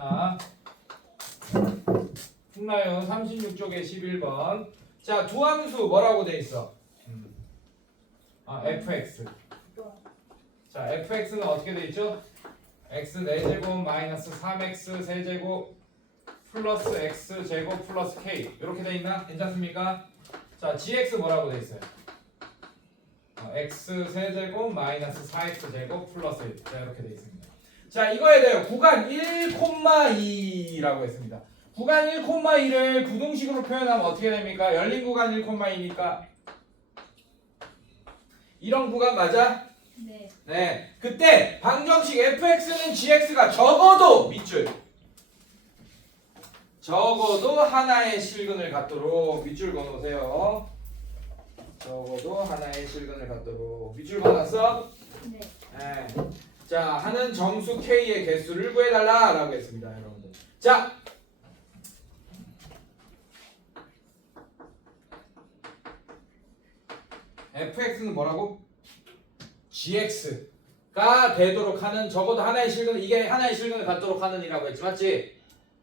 자, 흑라요 36쪽에 11번. 자, 두 함수 뭐라고 돼 있어? 음. 아, fx. 자, fx는 어떻게 돼 있죠? x 4제곱 마이너스 3x 세제곱 플러스 x 제곱 플러스 k 이렇게 돼 있나? 괜찮습니까? 자, gx 뭐라고 돼 있어요? 어, x 세제곱 마이너스 4x 제곱 플러스 1 자, 이렇게 돼 있습니다. 자, 이거에 대해 구간 1,2라고 했습니다. 구간 1,2를 부등식으로 표현하면 어떻게 됩니까? 열린 구간 1,2니까 이런 구간 맞아? 네. 네. 그때 방정식 fx는 gx가 적어도 밑줄 적어도 하나의 실근을 갖도록 밑줄 그어놓으세요. 적어도 하나의 실근을 갖도록 밑줄 그어놨어? 네. 네. 자, 하는 정수 k의 개수를 구해달라 라고 했습니다, 여러분들. 자, fx는 뭐라고? gx가 되도록 하는 적어도 하나의 실근 이게 하나의 실근을 갖도록 하는 이라고 했지, 맞지?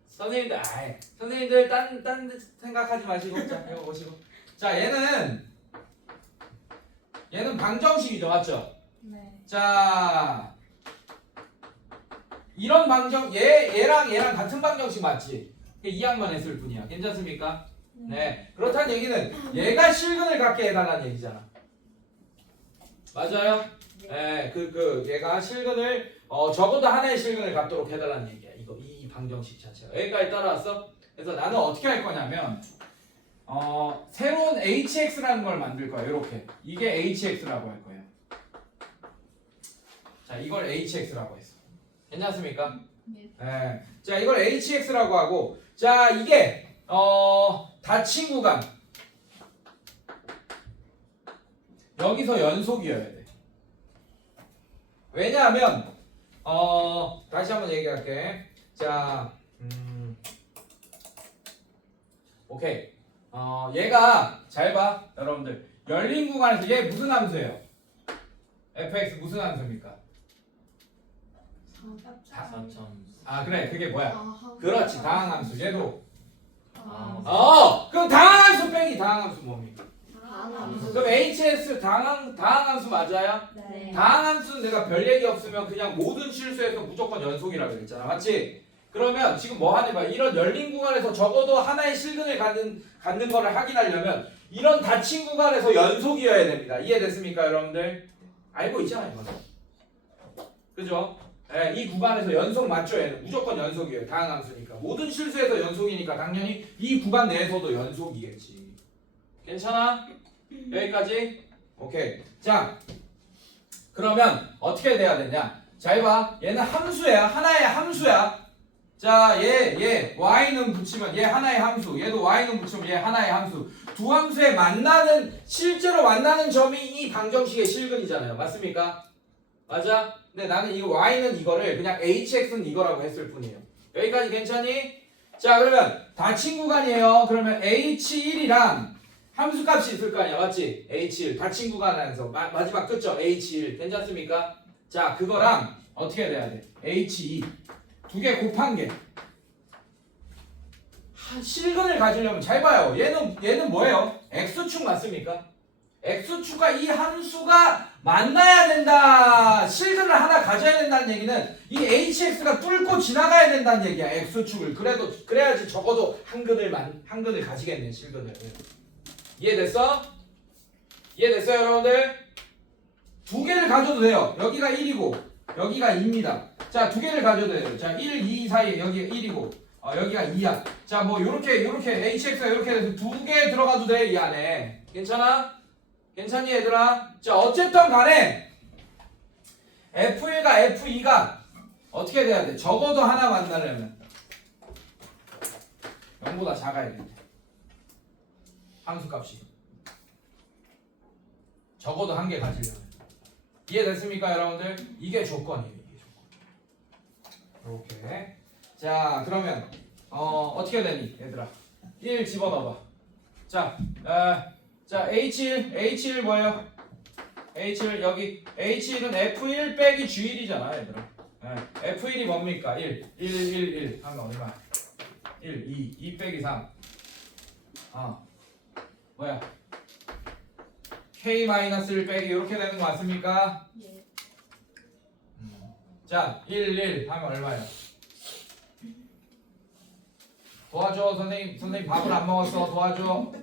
선생님들, 아이, 선생님들 딴 딴 생각하지 마시고 자, 이거 보시고. 자, 얘는 얘는 방정식이죠, 맞죠? 네. 자 이런 방정 얘 얘랑 얘랑 같은 방정식 맞지? 이항만 했을 뿐이야. 괜찮습니까? 네. 그렇다는 얘기는 얘가 실근을 갖게 해달라는 얘기잖아. 맞아요? 네. 그 그 얘가 실근을 어 적어도 하나의 실근을 갖도록 해달라는 얘기야. 이거 이 방정식 자체가 여기까지 따라왔어? 그래서 나는 어떻게 할 거냐면 어 새로운 hx라는 걸 만들 거야. 이렇게 이게 hx라고 할 거예요. 자, 이걸 hx라고 했어. 괜찮습니까? 네. 네. 자, 이걸 hx라고 하고, 자, 이게 어 닫힌 구간. 여기서 연속이어야 돼. 왜냐하면 어 다시 한번 얘기할게. 자, 음, 오케이. 어 얘가 잘 봐, 여러분들. 열린 구간에서 얘 무슨 함수예요? fx 무슨 함수입니까? 아 그래 그게 뭐야? 그렇지 다항함수 얘도 아. 어 그럼 다항함수 빼기 다항함수 뭡니까? 다항함수. 그럼 hs 다항 다항함수 맞아요? 네. 다항함수는 내가 별 얘기 없으면 그냥 모든 실수에서 무조건 연속이라고 그랬잖아 맞지? 그러면 지금 뭐 하는 거야? 이런 열린 구간에서 적어도 하나의 실근을 갖는 갖는 거를 확인하려면 이런 닫힌 구간에서 연속이어야 됩니다 이해됐습니까 여러분들? 알고 있잖아요 이거는 그죠? 예, 이 구간에서 연속 맞죠 얘는 무조건 연속이에요. 다항함수니까. 모든 실수에서 연속이니까 당연히 이 구간 내에서도 연속이겠지. 괜찮아? 여기까지? 오케이. 자 그러면 어떻게 돼야 되냐? 잘 봐. 얘는 함수야. 하나의 함수야. 자 얘 얘 y는 붙이면 얘 하나의 함수. 얘도 y는 붙이면 얘 하나의 함수. 두 함수의 만나는 실제로 만나는 점이 이 방정식의 실근이잖아요. 맞습니까? 맞아? 근데 나는 이 y는 이거를 그냥 hx는 이거라고 했을 뿐이에요. 여기까지 괜찮니? 자 그러면 닫힌 구간이에요. 그러면 h1이랑 함수값이 있을 거 아니야, 맞지? h1 닫힌 구간 안에서 마, 마지막 끝죠? h1 괜찮습니까? 자 그거랑 어떻게 돼야 돼? h2 두 개 곱한 게 하, 실근을 가지려면 잘 봐요. 얘는 얘는 뭐예요? x축 맞습니까? x축과 이 함수가 만나야 된다. 실근을 하나 가져야 된다는 얘기는 이 hx가 뚫고 지나가야 된다는 얘기야. x축을. 그래도 그래야지 적어도 한 근을 만, 한 근을 가지겠네. 실근을. 이해됐어? 이해됐어요, 여러분들? 두 개를 가져도 돼요. 여기가 1이고 여기가 2입니다. 자, 두 개를 가져도 돼요. 자, 1, 2 사이에 여기가 1이고 어, 여기가 2야. 자, 뭐 요렇게 요렇게 hx가 이렇게 돼서 두 개 들어가도 돼, 이 안에. 괜찮아? 괜찮니 얘들아? 자 어쨌든 간에 F1과 F2가 어떻게 돼야 돼? 적어도 하나 만나려면 0보다 작아야 돼 함수값이. 적어도 한 개 가지려면. 이해됐습니까 여러분들? 이게 조건이에요 이게 조건. 이렇게 자 그러면 어, 어떻게 되니 얘들아? 1 집어넣어봐. 자 에, 자, H1, H1 뭐예요? H1 여기 H1은 F1 빼기 G1이잖아, 얘들아. 네. F1이 뭡니까? 1, 1, 1, 1 하면 얼마? 1, 2, 2 빼기 3. 아, 뭐야? K-1 빼기 이렇게 되는 거 맞습니까? 예. 자, 1, 1 하면 얼마야? 도와줘 선생님 선생님 밥을 안 먹었어 도와줘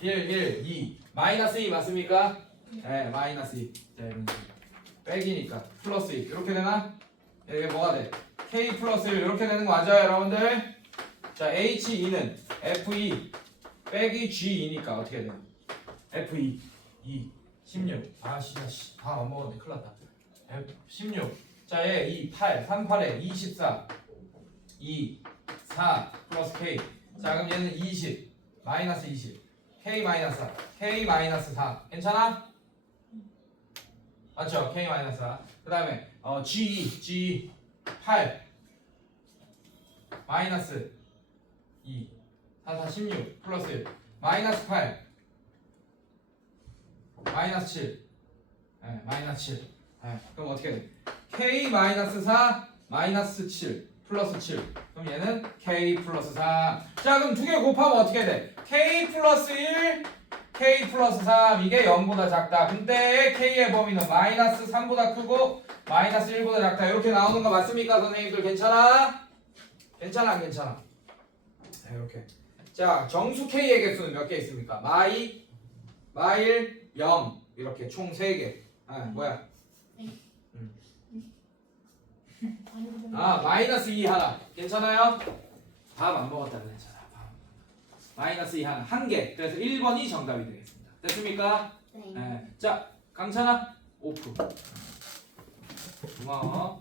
1, 1, 2 마이너스 2 맞습니까? 네 마이너스 2 자 이런 식으로. 빼기니까 플러스 2 이렇게 되나? 이게 뭐가 돼? K 플러스 1 이렇게 되는 거 맞아요 여러분들? 자 H2는 F2 빼기 G2니까 어떻게 돼요? F2 2 16 아씨 아씨. 밥안 먹었네. 큰일 났다. F 16 자, 얘 2, 8, 3, 8에 24, 2, 4 플러스 K. 자, 그럼 얘는 20, 마이너스 20, K 마이너스 4, K 마이너스 4. 괜찮아? 맞죠? K 마이너스 4. 그 다음에 어, G2, G 8, 마이너스 2, 4, 4, 16 플러스 1, 마이너스 8, 마이너스 7, 네, 마이너스 7. 네, 그럼 어떻게 돼? k 마이너스 4 마이너스 7 플러스 7 그럼 얘는 k 플러스 3 자 그럼 두 개 곱하면 어떻게 돼? k 플러스 1 k 플러스 3 이게 0보다 작다. 근데 k의 범위는 마이너스 3보다 크고 마이너스 1보다 작다. 이렇게 나오는 거 맞습니까 선생님들? 괜찮아? 괜찮아 안 괜찮아? 자 이렇게. 자 정수 k의 개수는 몇 개 있습니까? 마이 마일 0 이렇게 총 3개. 아 뭐야 아 마이너스 2 하나 괜찮아요? 밥 안 먹었다 그랬잖아 밥. 마이너스 2 하나 한개 그래서 1번이 정답이 되겠습니다 됐습니까? 네. 네. 자 강찬아 오프 고마워